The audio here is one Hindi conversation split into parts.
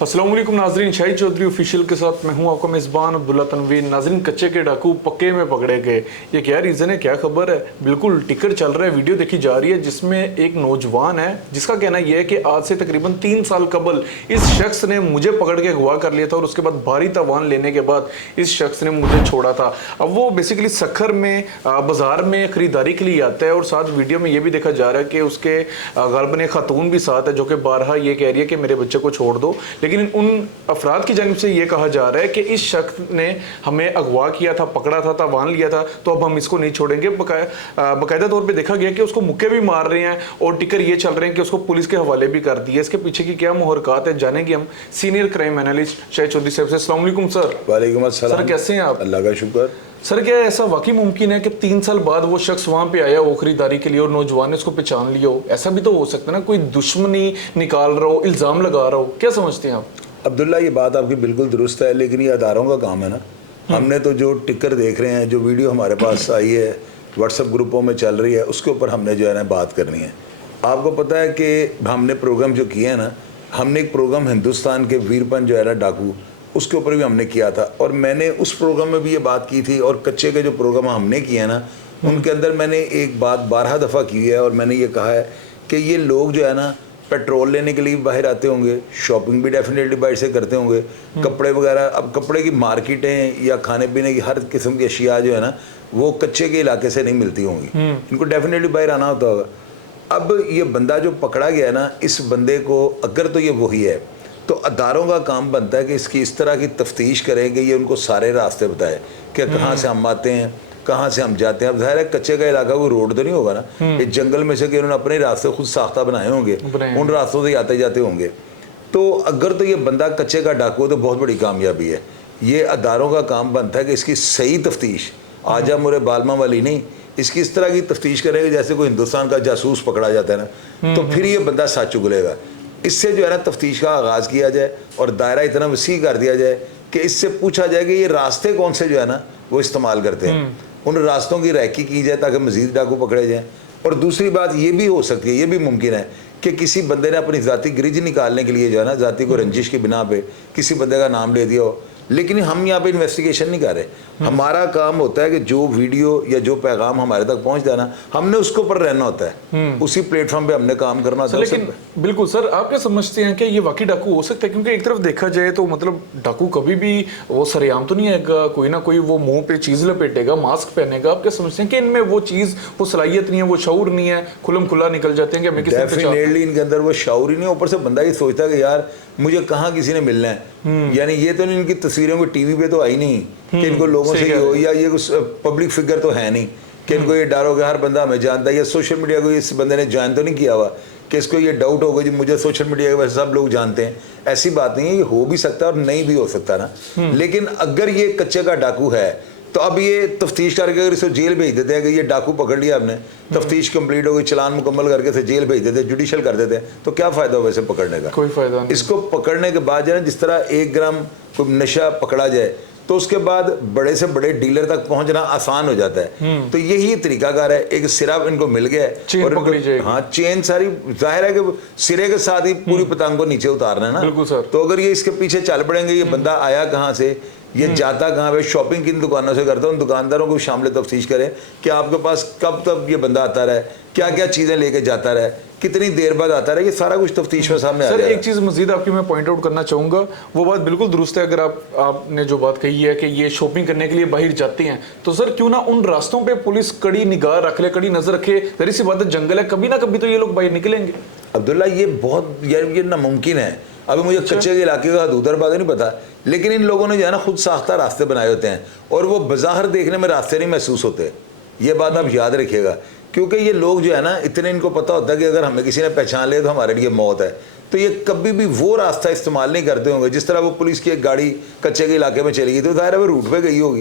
अस्सलाम वालेकुम नाजरीन, शाहिद चौधरी ऑफिशियल के साथ मैं हूं आपका मेज़बान अब्दुल्ला तनवीर। नाजरीन, कच्चे के डाकू पक्के में पकड़े गए। ये क्या रीज़न है, क्या खबर है? बिल्कुल टिकर चल रहा है, वीडियो देखी जा रही है जिसमें एक नौजवान है जिसका कहना यह है कि आज से तकरीबन 3 साल कबल इस शख्स ने मुझे पकड़ के अगवा कर लिया था और उसके बाद भारी तावान लेने के बाद इस शख्स ने मुझे छोड़ा था। अब वो बेसिकली सखर में बाजार में खरीदारी के लिए आता है और साथ वीडियो में ये भी देखा जा रहा है कि उसके गालबन एक खातून भी साथ है जो कि बारहा ये कह रही है कि मेरे बच्चे को छोड़ दो। लेकिन उन अफराद की जानिब से ये कहा जा रहा है कि इस शख्स ने हमें अगवा किया था, पकड़ा था, तावान लिया था, तो अब हम इसको नहीं छोड़ेंगे। बाकायदा तौर पे देखा गया कि उसको मुक्के भी मार रहे हैं और टिकर ये चल रहे हैं कि उसको पुलिस के हवाले भी कर दिए। इसके पीछे की क्या मुहरकात है जानेंगे हम senior crime analyst Shahid Chaudhary साहब से। अस्सलाम वालेकुम सर। वालेकुम अस्सलाम सर, कैसे हैं आप? अल्लाह का शुक्र। सर, क्या ऐसा वाकई मुमकिन है कि 3 साल बाद वो शख्स वहां पे आया हो खरीदारी के लिए और नौजवान ने उसको पहचान लिया हो? ऐसा भी तो हो सकता है ना, कोई दुश्मनी निकाल रहा हो, इल्जाम लगा रहा हो। क्या समझते हैं आप? अब्दुल्ला, ये बात आपकी बिल्कुल दुरुस्त है, लेकिन ये अदारों का काम है ना। हमने तो जो टिकर देख रहे हैं, जो वीडियो हमारे पास आई है, व्हाट्सएप ग्रुपों में चल रही है, उसके ऊपर हमने जो है ना बात करनी है। आपको पता है कि हमने प्रोग्राम जो किया है ना, हमने एक प्रोग्राम हिंदुस्तान के वीरपन जो है ना डाकू, उसके ऊपर भी हमने किया था और मैंने उस प्रोग्राम में भी ये बात की थी। और कच्चे के जो प्रोग्राम हमने किया ना, उनके अंदर मैंने एक बात 12 दफ़ा की है और मैंने ये कहा है कि ये लोग जो है ना पेट्रोल लेने के लिए बाहर आते होंगे, शॉपिंग भी डेफिनेटली बाहर से करते होंगे, कपड़े वगैरह। अब कपड़े की मार्केटें या खाने पीने की हर किस्म की अशिया जो है ना, वो कच्चे के इलाके से नहीं मिलती होंगी, इनको डेफिनेटली बाहर आना होता होगा। अब ये बंदा जो पकड़ा गया ना, इस बंदे को अगर तो ये वही है तो अदारों का काम बनता है कि इसकी इस तरह की तफ्तीश करें कि ये उनको सारे रास्ते बताए कि कहाँ से हम आते हैं, कहाँ से हम जाते हैं। अब जाहिर है कच्चे का इलाका कोई रोड तो नहीं होगा ना, ये जंगल में से कि उन्होंने अपने रास्ते खुद साख्ता बनाए होंगे, उन रास्तों से आते जाते होंगे। तो अगर तो ये बंदा कच्चे का डाकू तो बहुत बड़ी कामयाबी है। ये अदारों का काम बनता है कि इसकी सही तफ्तीश, आजा मुरे बालमा वाली नहीं, इसकी इस तरह की तफ्तीश करेंगे जैसे कोई हिंदुस्तान का जासूस पकड़ा जाता है ना, तो फिर ये बंदा सच उगलेगा। इससे जो है ना तफ्तीश का आगाज़ किया जाए और दायरा इतना वसी कर दिया जाए कि इससे पूछा जाए कि ये रास्ते कौन से जो है ना वो इस्तेमाल करते हैं, उन रास्तों की रैकी की जाए ताकि मज़ीद डाकू पकड़े जाएँ। और दूसरी बात ये भी हो सकती है, ये भी मुमकिन है कि किसी बंदे ने अपनी ज़ाती गिरज निकालने के लिए जो है ना, ज़ाती को रंजिश की बिना पे किसी बंदे का नाम ले दिया हो, लेकिन हम यहाँ पे इन्वेस्टिगेशन नहीं कर रहे। हमारा काम होता है कि जो वीडियो या जो पैगाम हमारे तक पहुँच जाना, हमने उसके ऊपर रहना होता है, उसी प्लेटफॉर्म पे हमने काम करना होता है। लेकिन बिल्कुल सर, आप क्या समझते हैं कि ये वाकई डाकू हो सकता है? क्योंकि एक तरफ देखा जाए तो मतलब डाकू कभी भी वो सरेआम तो नहीं आएगा, कोई ना कोई वो मुंह पे चीज़ लपेटेगा, मास्क पहनेगा। आप क्या समझते हैं कि इनमें वो चीज़, वो सलाहियत नहीं है, वो शऊर नहीं है, खुलम खुला निकल जाते हैं कि हमें डेफिनेटली इनके अंदर वो शऊर ही नहीं। ऊपर से बंदा ये सोचता है कि यार मुझे कहाँ किसी ने मिलना है, यानी ये तो इनकी तस्वीरों को टीवी पे तो आई नहीं कि इनको लोगों से हो, या ये पब्लिक फिगर तो है नहीं कि इनको ये डर होगा हर बंदा हमें जानता है, या सोशल मीडिया को इस बंदे ने ज्वाइन तो नहीं किया हुआ कि इसको ये डाउट होगा जी मुझे सोशल मीडिया के वैसे सब लोग जानते हैं। ऐसी बात नहीं है, ये हो भी सकता है और नहीं भी हो सकता ना। लेकिन अगर ये कच्चे का डाकू है तो अब ये तफ्तीश करके अगर इसको जेल भेज देते हैं कि ये डाकू पकड़ लिया आपने, तफ्तीश कंप्लीट हो गई, चलान मुकम्मल करके इसे जेल भेज देते, जुडिशल कर देते हैं, तो क्या फ़ायदा हो वैसे पकड़ने का? कोई फ़ायदा नहीं। इसको पकड़ने के बाद जो है जिस तरह 1 ग्राम कोई नशा पकड़ा जाए तो उसके बाद बड़े से बड़े डीलर तक पहुंचना आसान हो जाता है। तो यही तरीकाकार है, एक सिरा इनको मिल गया है और इनको, हाँ, चेन सारी जाहिर है कि सिरे के साथ ही पूरी पतंग को नीचे उतारना है ना। बिल्कुल सर। तो अगर ये इसके पीछे चल पड़ेंगे, ये बंदा आया कहाँ से, ये जाता कहाँ पे, शॉपिंग किन दुकानों से करता है, उन दुकानदारों को शामिल तफ्तीश करें कि आपके पास कब तक ये बंदा आता रहा है, क्या क्या चीज़ें लेके जाता रहा है, कितनी देर बाद आता रहा है, ये सारा कुछ तफ्तीश में सामने आ जाएगा। सर, एक चीज़ मजीद आपकी मैं पॉइंट आउट करना चाहूँगा, वो बात बिल्कुल दुरुस्त है। अगर आपने जो बात कही है कि ये शॉपिंग करने के लिए बाहर जाते हैं, तो सर क्यों ना उन रास्तों पे पुलिस कड़ी निगाह रख ले, कड़ी नज़र रखे। जरी सी बात है, जंगल है, कभी ना कभी तो ये लोग बाहर निकलेंगे। अब्दुल्ला, ये बहुत ये नामुमकिन है। अभी मुझे कच्चे के इलाके का हदूदर बात नहीं पता, लेकिन इन लोगों ने जो है ना खुद साख्ता रास्ते बनाए होते हैं और वो बाज़ाहिर देखने में रास्ते नहीं महसूस होते। ये बात आप याद रखिएगा, क्योंकि ये लोग जो है ना, इतने इनको पता होता है कि अगर हमें किसी ने पहचान लिया तो हमारे लिए मौत है। तो ये कभी भी वो रास्ता इस्तेमाल नहीं करते होंगे। जिस तरह वो पुलिस की एक गाड़ी कच्चे के इलाके में चली गई तो जाहिर है वो रूट पे गई होगी,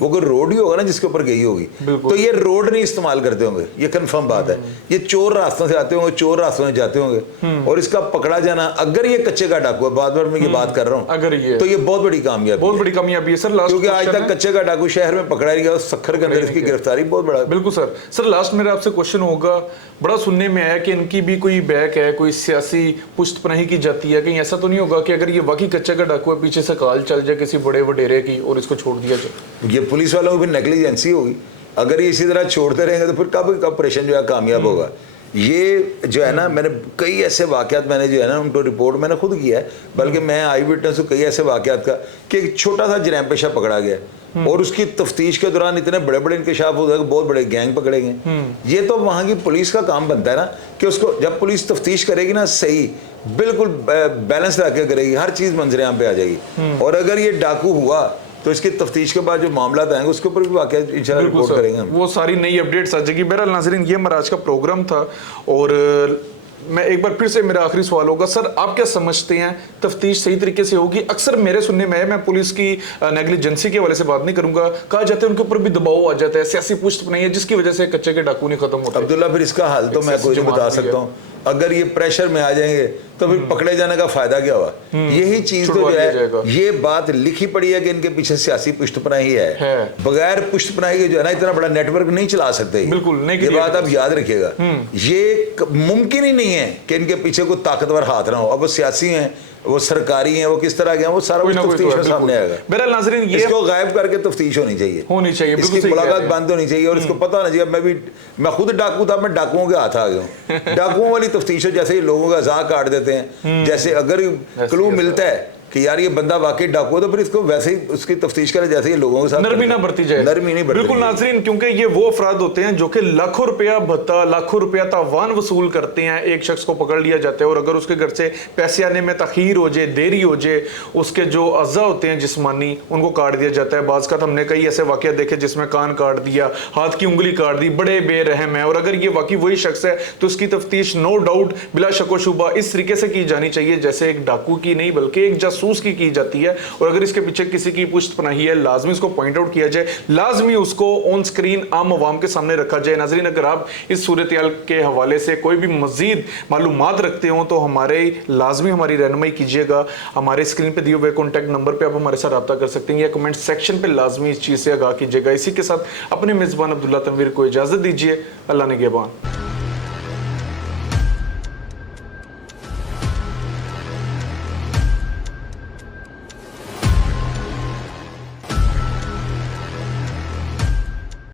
वो कोई रोड ही होगा ना जिसके ऊपर गई होगी। तो ये रोड नहीं इस्तेमाल करते होंगे, ये कंफर्म बात है। ये चोर रास्तों से आते होंगे, चोर रास्तों से जाते होंगे, और इसका पकड़ा जाना, अगर ये कच्चे का डाकू है, बार बार मैं ये बात कर रहा हूँ, अगर ये तो ये बहुत बड़ी कामयाबी, बहुत बड़ी कामयाबी है सर। लास्ट क्योंकि आज तक कच्चे का डाकू शहर में पकड़ा नहीं गया, सखर के अंदर इसकी गिरफ्तारी बहुत बड़ा। बिल्कुल सर। सर लास्ट मेरा आपसे क्वेश्चन होगा, बड़ा सुनने में आया कि इनकी भी कोई बैक है, कोई सियासी पुष्टपनाही की जाती है, कहीं ऐसा तो नहीं होगा कि अगर ये वाकई कच्चे का डाकू है, पीछे से काल चल जाए किसी बड़े वडेरे की और इसको छोड़ दिया जाए? ये पुलिस वालों की भी नेग्लिजेंसी होगी। अगर ये इसी तरह छोड़ते रहेंगे तो फिर कब ऑपरेशन जो है कामयाब होगा। ये जो है ना, मैंने कई ऐसे वाकयात मैंने जो है ना उनको रिपोर्ट मैंने खुद किया है, बल्कि मैं आई विटनेस हूँ कई ऐसे वाकयात का कि एक छोटा सा जराइम पेशा पकड़ा गया और उसकी तफ्तीश के दौरान इतने बड़े बड़े इंकशाफ हो गए, बहुत बड़े गैंग पकड़े गए। ये तो वहाँ की पुलिस का काम बनता है ना कि उसको जब पुलिस तफ्तीश करेगी ना, सही बिल्कुल बैलेंस रख के करेगी, हर चीज़ मंजरे आम पे आ जाएगी। और अगर ये डाकू हुआ तो इसकी तफ्तीश के बाद जो मामला आएंगे उसके ऊपर भी वाकई इंशाल्लाह रिपोर्ट करेंगे हम। वो सारी नई अपडेट्स आ जाएगी। बहरहाल नाज़रीन, ये हमारा आज का प्रोग्राम था और मैं एक बार फिर से मेरा आखिरी सवाल होगा, सर आप क्या समझते हैं तफ्तीश सही तरीके से होगी? अक्सर मेरे सुनने में है, मैं पुलिस की नेग्लिजेंसी के हवाले से बात नहीं करूंगा, कहा जाता है उनके ऊपर भी दबाव आ जाता है, सियासी पुष्टपनाही है जिसकी वजह से कच्चे के डाकू नहीं खत्म होते। अब्दुल्ला, फिर इसका हल तो मैं कोई बता सकता हूँ। अगर ये प्रेशर में आ जाएंगे तो फिर पकड़े जाने का फायदा क्या हुआ? यही चीज तो जो है, ये बात लिखी पड़ी है कि इनके पीछे सियासी पुष्टपनाही है। बगैर पुष्टपनाही के जो है ना इतना बड़ा नेटवर्क नहीं चला सकते। बिल्कुल नहीं, ये बात आप याद रखिएगा। ये मुमकिन ही नहीं है कि इनके पीछे कोई ताकतवर हाथ ना हो। अब वो सियासी हैं, वो सरकारी हैं, वो किस तरह के हैं, वो सारा तफ्तीश में सामने आएगा। बहरहाल नाज़रीन, ये इसको गायब करके तफ्तीश होनी चाहिए, इसकी मुलाकात बंद होनी चाहिए और इसको पता होना चाहिए। मैं खुद डाकू था, मैं डाकुओं के हाथ आ गया हूँ। डाकुओं वाली तफ्तीश हो, जैसे ये लोगों का ज़ा काट देते हैं, जैसे अगर क्लू मिलता है कि यार ये बंदा वाकई डाकू है तो फिर इसको वैसे ही उसकी तफ्तीश करें जैसे ये लोगों के साथ नरमी ना बरती जाए। नरमी नहीं बरती। बिल्कुल नाज़रीन, क्योंकि ये वो अफराद होते हैं जो कि लाखों रुपया भत्ता, लाखों रुपया तावान वसूल करते हैं। एक शख्स को पकड़ लिया जाता है और अगर उसके घर से पैसे आने में तखीर हो जाए, देरी हो जाए, उसके जो अज़ा होते हैं जिस्मानी, उनको काट दिया जाता है। बाज़ का हमने कई ऐसे वाक़या देखे जिसमें कान काट दिया, हाथ की उंगली काट दी, बड़े बेरहम है। और अगर ये वाकई वही शख्स है तो उसकी तफ्तीश नो डाउट बिला शक व शुबा इस तरीके से की जानी चाहिए जैसे एक डाकू की नहीं बल्कि एक जासूस की जाती है। और अगर इसके पीछे किसी की पुष्टपनाही है, लाजमी उसको पॉइंट आउट किया जाए, लाजमी उसको ऑन स्क्रीन आम आवाम के सामने रखा जाए। नाज़रीन, अगर आप इस सूरत-ए-हाल के हवाले से कोई भी मजीद मालूमात रखते हो तो लाजमी हमारी रहनुमाई कीजिएगा। हमारे स्क्रीन पे दिए हुए कॉन्टैक्ट नंबर पे आप हमारे साथ रब्ता कर सकते हैं या कमेंट सेक्शन पे लाजमी इस चीज़ से आगाह कीजिएगा। इसी के साथ अपने मेज़बान अब्दुल्ला तनवीर को इजाज़त दीजिए। अल्लाह निगहबान।